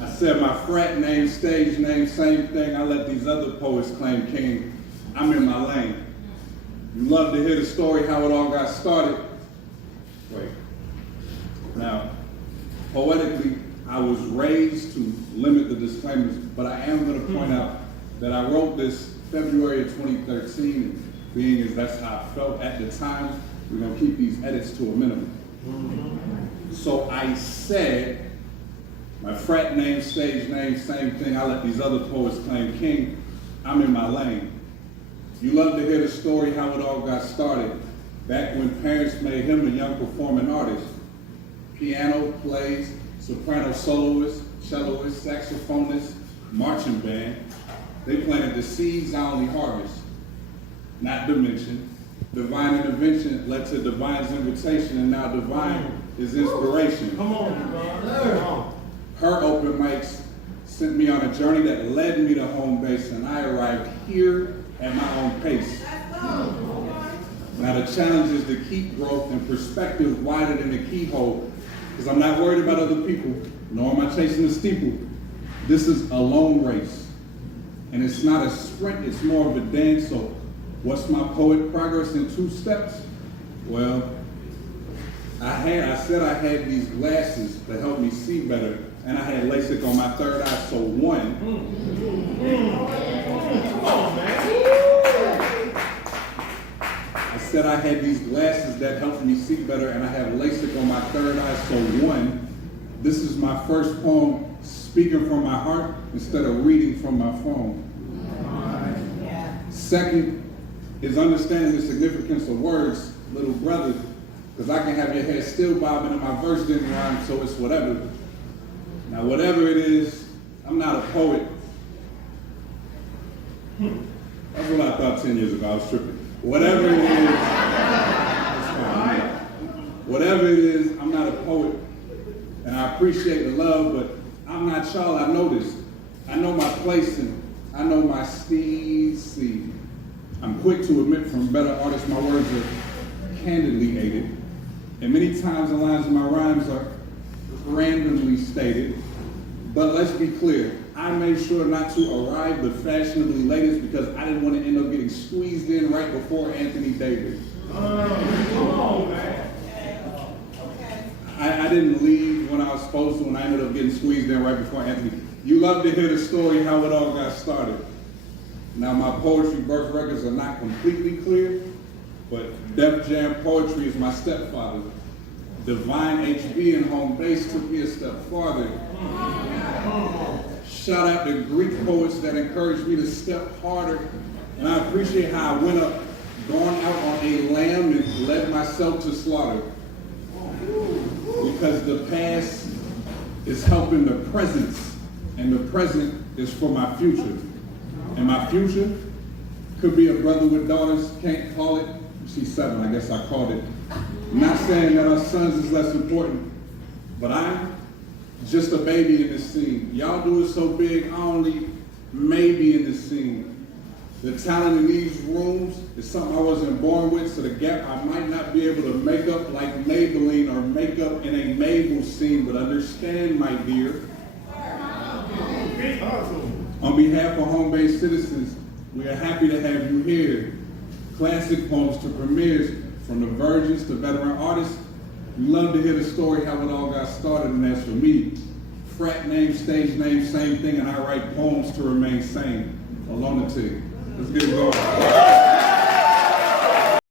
I said my frat name, stage name, same thing. I let these other poets claim king. I'm in my lane. You love to hear the story how it all got started. Wait. Now, poetically, I was raised to limit the disclaimers, but I am going to point out that I wrote this February of 2013, being as that's how I felt at the time. We're going to keep these edits to a minimum. So I said, my frat name, stage name, same thing. I let these other poets claim king. I'm in my lane. You love to hear the story how it all got started. Back when parents made him a young performing artist. Piano plays, soprano soloist, celloist, saxophonist, marching band. They planted the seeds I only harvest, not dimension. Divine intervention led to divine's invitation, and now divine is inspiration. Come on. Her open mics sent me on a journey that led me to Homebase, and I arrived here at my own pace. Now the challenge is to keep growth and perspective wider than the keyhole, because I'm not worried about other people, nor am I chasing the steeple. This is a lone race, and it's not a sprint, it's more of a dance. So what's my poet progress in 2 steps? Well, I said I had these glasses that help me see better, and I had LASIK on my third eye, so one. Come on, man. I said I had these glasses that helped me see better, and I have LASIK on my third eye, so one. This is my first poem, speaking from my heart instead of reading from my phone. Second is understanding the significance of words, little brother, because I can have your head still bobbing and my verse didn't rhyme, so it's whatever. Now, whatever it is, I'm not a poet. That's what I thought 10 years ago. I was tripping. Whatever it is, that's fine. Whatever it is, I'm not a poet. And I appreciate the love, but I'm not y'all. I know this. I know my place and I know my seed. I'm quick to admit from better artists my words are candidly aided. And many times the lines of my rhymes are randomly stated. But let's be clear, I made sure not to arrive the fashionably latest because I didn't want to end up getting squeezed in right before Anthony Davis. Come on, man. I didn't leave when I was supposed to, and I ended up getting squeezed in right before Anthony. You love to hear the story how it all got started. Now my poetry birth records are not completely clear, but Def Jam Poetry is my stepfather. Divine HB and Homebase took me a step farther. Shout out to Greek poets that encouraged me to step harder. And I appreciate how I went up, gone out on a lamb and led myself to slaughter. Because the past is helping the present, and the present is for my future. And my future could be a brother with daughters, can't call it. She's 7, I guess I called it. I'm not saying that our sons is less important, but I'm just a baby in this scene. Y'all do it so big, I only may be in this scene. The talent in these rooms is something I wasn't born with, so the gap I might not be able to make up like Maybelline or make up in a Mabel scene, but understand, my dear. On behalf of Homebase citizens, we are happy to have you here. Classic poems to premieres, from the virgins to veteran artists. We love to hear the story how it all got started, and as for me, frat name, stage name, same thing, and I write poems to remain sane. A lunatic. Let's get it going.